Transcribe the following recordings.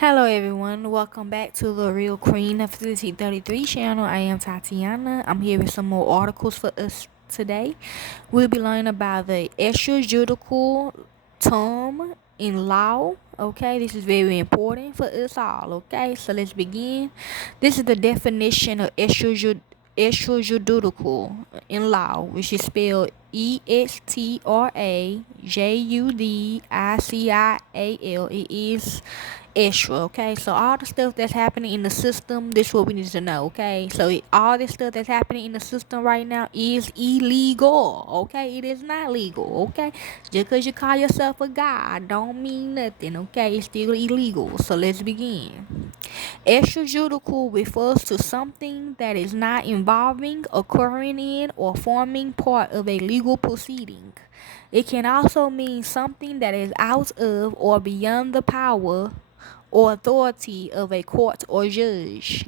Hello everyone, welcome back to the Real Queen Nefertiti 33 channel. I am Tatiana. I'm here with some more articles for us today. We'll be learning about the extrajudicial term in law. Okay, this is very important for us all. Okay, so let's begin. This is the definition of extrajudicial in law, which is spelled Extrajudicial. It is extra. Okay, so all the stuff that's happening in the system, this is what we need to know. Okay, so all this stuff that's happening in the system right now is illegal. Okay, it is not legal. Okay, just because you call yourself a god don't mean nothing. Okay, it's still illegal. So let's begin. Extrajudicial refers to something that is not involving, occurring in, or forming part of a legal proceeding. It can also mean something that is out of or beyond the power or authority of a court or judge.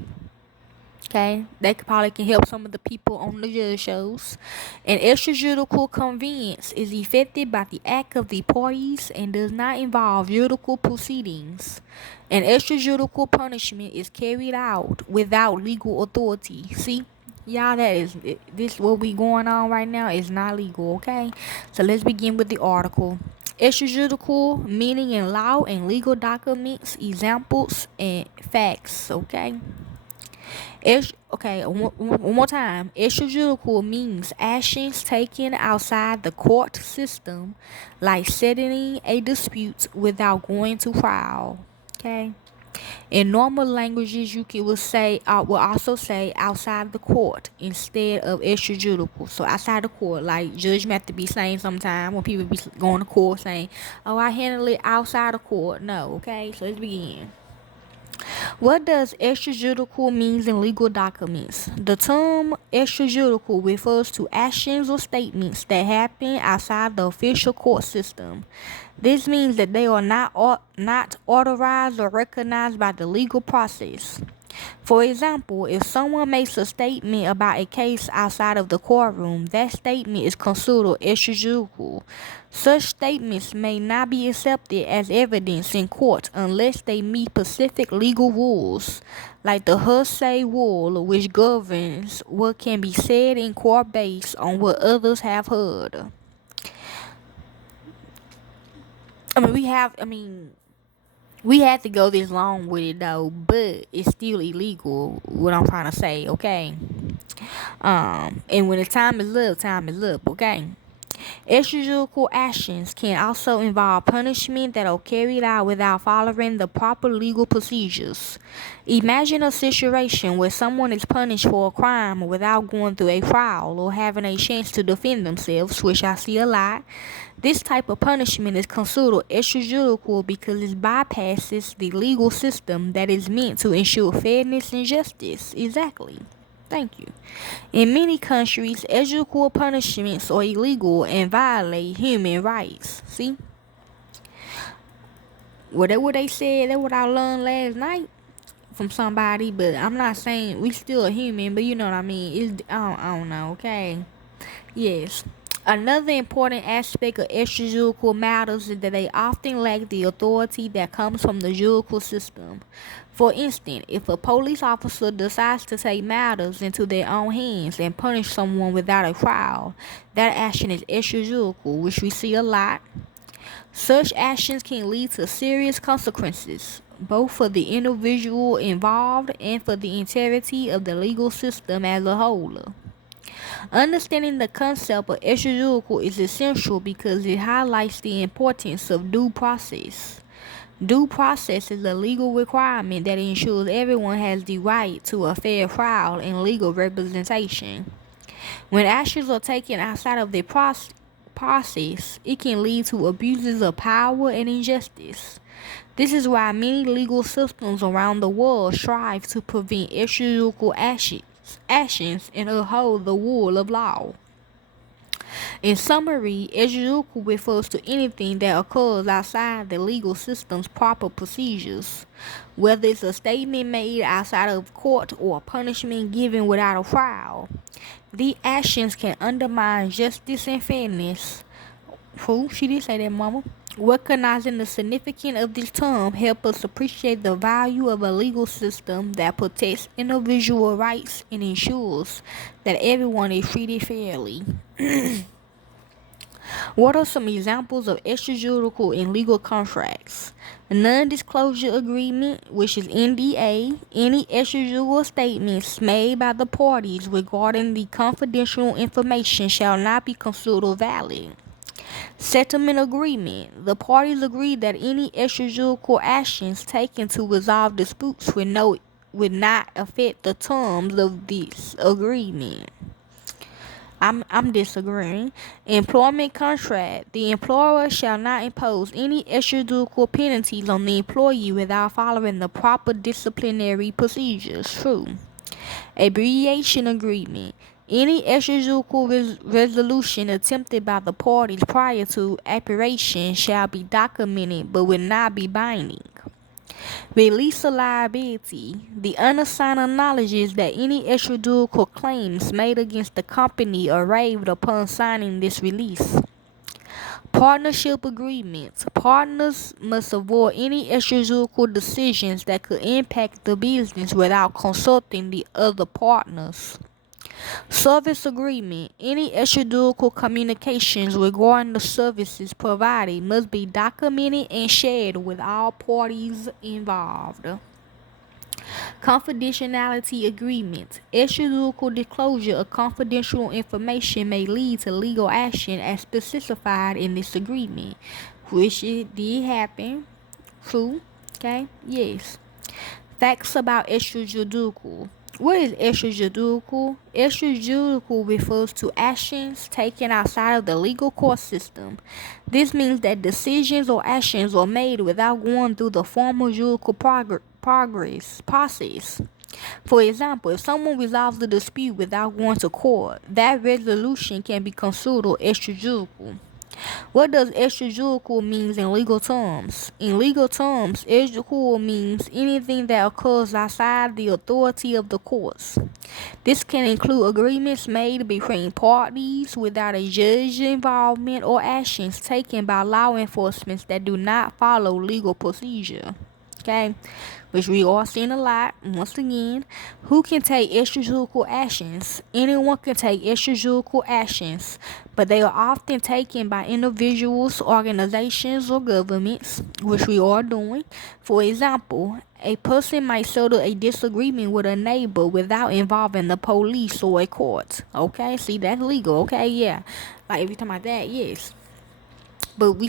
Okay, that probably can help some of the people on the judge shows. An extrajudicial conveyance is effected by the act of the parties and does not involve judicial proceedings. An extrajudicial punishment is carried out without legal authority. See, y'all, that is this what we going on right now is not legal. Okay, so let's begin with the article. Extrajudicial meaning in law and legal documents, examples and facts. Okay. One more time. Extrajudicial means actions taken outside the court system, like settling a dispute without going to trial. Okay. In normal languages, will also say outside the court instead of extrajudicial. So outside the court, like judgment have to be saying sometime when people be going to court saying, "Oh, I handle it outside the court." No, okay. So let's begin. What does extrajudicial means in legal documents? The term extrajudicial refers to actions or statements that happen outside the official court system. This means that they are not authorized or recognized by the legal process. For example, if someone makes a statement about a case outside of the courtroom, that statement is considered extrajudicial. Such statements may not be accepted as evidence in court unless they meet specific legal rules, like the hearsay rule, which governs what can be said in court based on what others have heard. We had to go this long with it though, but it's still illegal. What I'm trying to say, okay? And when the time is up, okay? Extrajudicial actions can also involve punishment that are carried out without following the proper legal procedures. Imagine a situation where someone is punished for a crime without going through a trial or having a chance to defend themselves, which I see a lot. This type of punishment is considered extrajudicial because it bypasses the legal system that is meant to ensure fairness and justice. Exactly. Thank you. In many countries, extrajudicial punishments are illegal and violate human rights. See? Whatever they said, that's what I learned last night from somebody, but I'm not saying we still a human, but you know what I mean. I don't know, okay? Yes. Another important aspect of extrajudicial matters is that they often lack the authority that comes from the judicial system. For instance, if a police officer decides to take matters into their own hands and punish someone without a trial, that action is extrajudicial, which we see a lot. Such actions can lead to serious consequences, both for the individual involved and for the integrity of the legal system as a whole. Understanding the concept of extrajudicial is essential because it highlights the importance of due process. Due process is a legal requirement that ensures everyone has the right to a fair trial and legal representation. When actions are taken outside of the process, it can lead to abuses of power and injustice. This is why many legal systems around the world strive to prevent extrajudicial actions and uphold the rule of law. In summary, extrajudicial refers to anything that occurs outside the legal system's proper procedures, whether it's a statement made outside of court or a punishment given without a trial. These actions can undermine justice and fairness. Who? She did say that, mama. Recognizing the significance of this term helps us appreciate the value of a legal system that protects individual rights and ensures that everyone is treated fairly. What are some examples of extrajudicial and legal contracts? A non-disclosure agreement, which is NDA, any extrajudicial statements made by the parties regarding the confidential information shall not be considered valid. Settlement agreement. The parties agree that any extrajudicial actions taken to resolve disputes would not affect the terms of this agreement. I'm disagreeing. Employment contract. The employer shall not impose any extrajudicial penalties on the employee without following the proper disciplinary procedures. True. Abbreviation agreement. Any extrajudicial resolution attempted by the parties prior to arbitration shall be documented but will not be binding. Release of liability. The undersigned acknowledges that any extrajudicial claims made against the company are waived upon signing this release. Partnership agreements. Partners must avoid any extrajudicial decisions that could impact the business without consulting the other partners. Service agreement. Any extrajudicial communications regarding the services provided must be documented and shared with all parties involved. Confidentiality agreement. Extrajudicial disclosure of confidential information may lead to legal action as specified in this agreement, which it did happen. True. Okay. Yes. Facts about extrajudicial. What is extrajudicial? Extrajudicial refers to actions taken outside of the legal court system. This means that decisions or actions are made without going through the formal judicial process. For example, if someone resolves the dispute without going to court, that resolution can be considered extrajudicial. What does extrajudicial mean in legal terms? In legal terms, extrajudicial means anything that occurs outside the authority of the courts. This can include agreements made between parties without a judge's involvement or actions taken by law enforcement that do not follow legal procedure. Okay, which we are seeing a lot. Once again, who can take extrajudicial actions? Anyone can take extrajudicial actions, but they are often taken by individuals, organizations, or governments, which we are doing. For example, a person might settle a disagreement with a neighbor without involving the police or a court. Okay, see, that's legal. Okay, yeah, like every time like that, yes. But they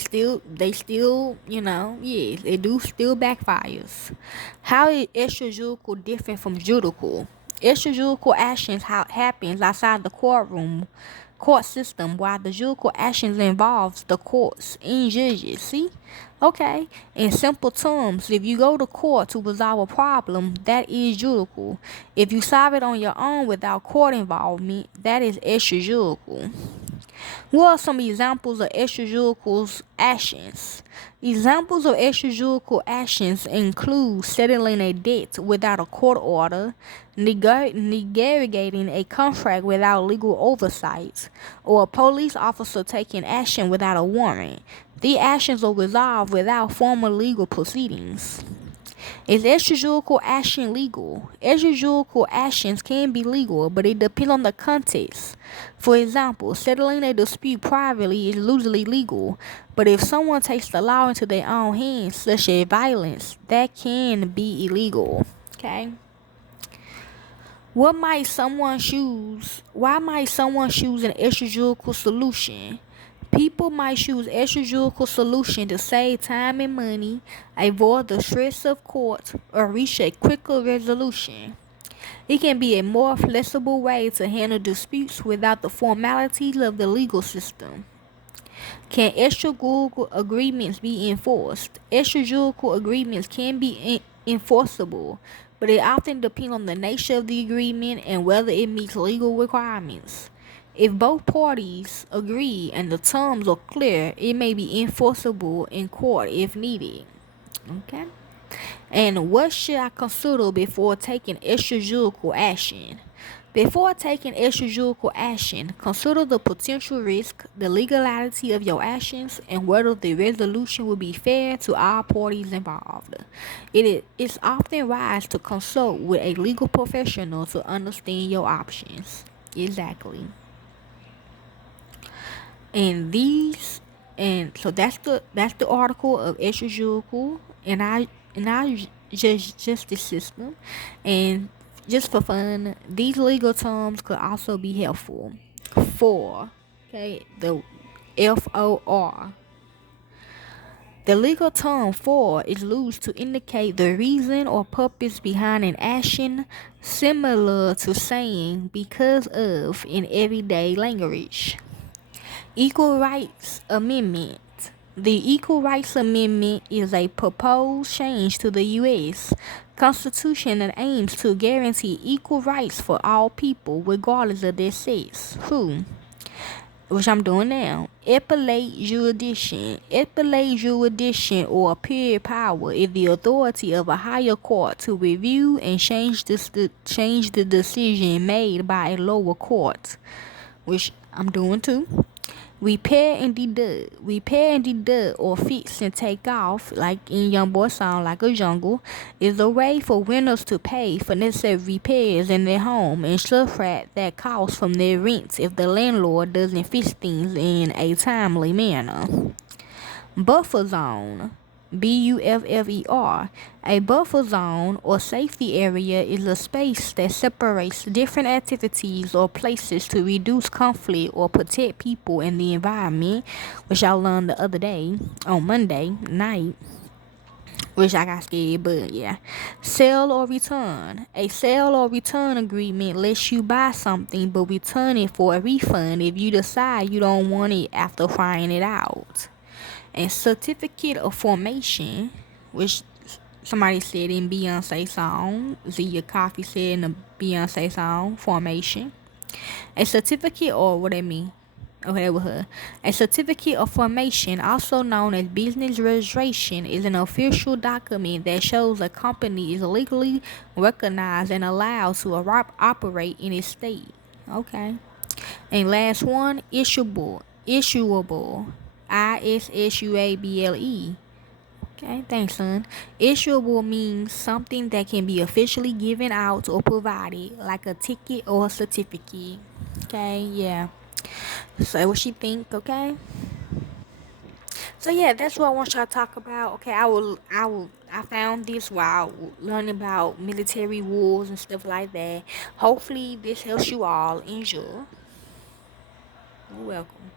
still, yes, it do still backfires. How is extrajudicial different from judicial? Extrajudicial actions happens outside the court system, while the judicial actions involves the courts and judges. See? Okay. In simple terms, if you go to court to resolve a problem, that is judicial. If you solve it on your own without court involvement, that is extrajudicial. What are some examples of extrajudicial actions? Examples of extrajudicial actions include settling a debt without a court order, negotiating a contract without legal oversight, or a police officer taking action without a warrant. These actions are resolved without formal legal proceedings. Is extrajudicial action legal? Extrajudicial actions can be legal, but it depends on the context. For example, settling a dispute privately is usually legal, but if someone takes the law into their own hands, such as violence, that can be illegal. Okay? Why might someone choose an extrajudicial solution? People might choose extrajudicial solution to save time and money, avoid the stress of court, or reach a quicker resolution. It can be a more flexible way to handle disputes without the formalities of the legal system. Can extrajudicial agreements be enforced? Extrajudicial agreements can be enforceable, but it often depends on the nature of the agreement and whether it meets legal requirements. If both parties agree and the terms are clear, it may be enforceable in court if needed. Okay? And what should I consider before taking extrajudicial action? Before taking extrajudicial action, consider the potential risk, the legality of your actions, and whether the resolution will be fair to all parties involved. It's often wise to consult with a legal professional to understand your options. Exactly. And these and so that's the article of extrajudicial and our justice system. And just for fun, these legal terms could also be helpful. For, okay, the FOR. The legal term for is used to indicate the reason or purpose behind an action, similar to saying because of in everyday language. Equal Rights Amendment. The Equal Rights Amendment is a proposed change to the U.S. Constitution that aims to guarantee equal rights for all people, regardless of their sex. Which I'm doing now. Appellate jurisdiction. Appellate jurisdiction or appellate power is the authority of a higher court to review and change the decision made by a lower court, which I'm doing too. Repair and deduct or fix and take off, like in Young Boy Song Like a Jungle, is a way for renters to pay for necessary repairs in their home and subtract that cost from their rents if the landlord doesn't fix things in a timely manner. Buffer zone. BUFFER. A buffer zone or safety area is a space that separates different activities or places to reduce conflict or protect people and the environment, which I learned the other day on Monday night, which I got scared, but yeah. Sell or return. A sale or return agreement lets you buy something but return it for a refund if you decide you don't want it after trying it out. And certificate of formation, which somebody said in Beyonce song, Zia Coffee said in the Beyonce song, formation. A certificate, or what I mean, okay, with her. A certificate of formation, also known as business registration, is an official document that shows a company is legally recognized and allowed to operate in its state. Okay. And last one, issuable. ISSUABLE. Okay, thanks, son. Issuable means something that can be officially given out or provided, like a ticket or a certificate. Okay, yeah. So what she think, okay? So yeah, that's what I want y'all to talk about. Okay, I found this while learning about military wars and stuff like that. Hopefully this helps you all. Enjoy. You're welcome.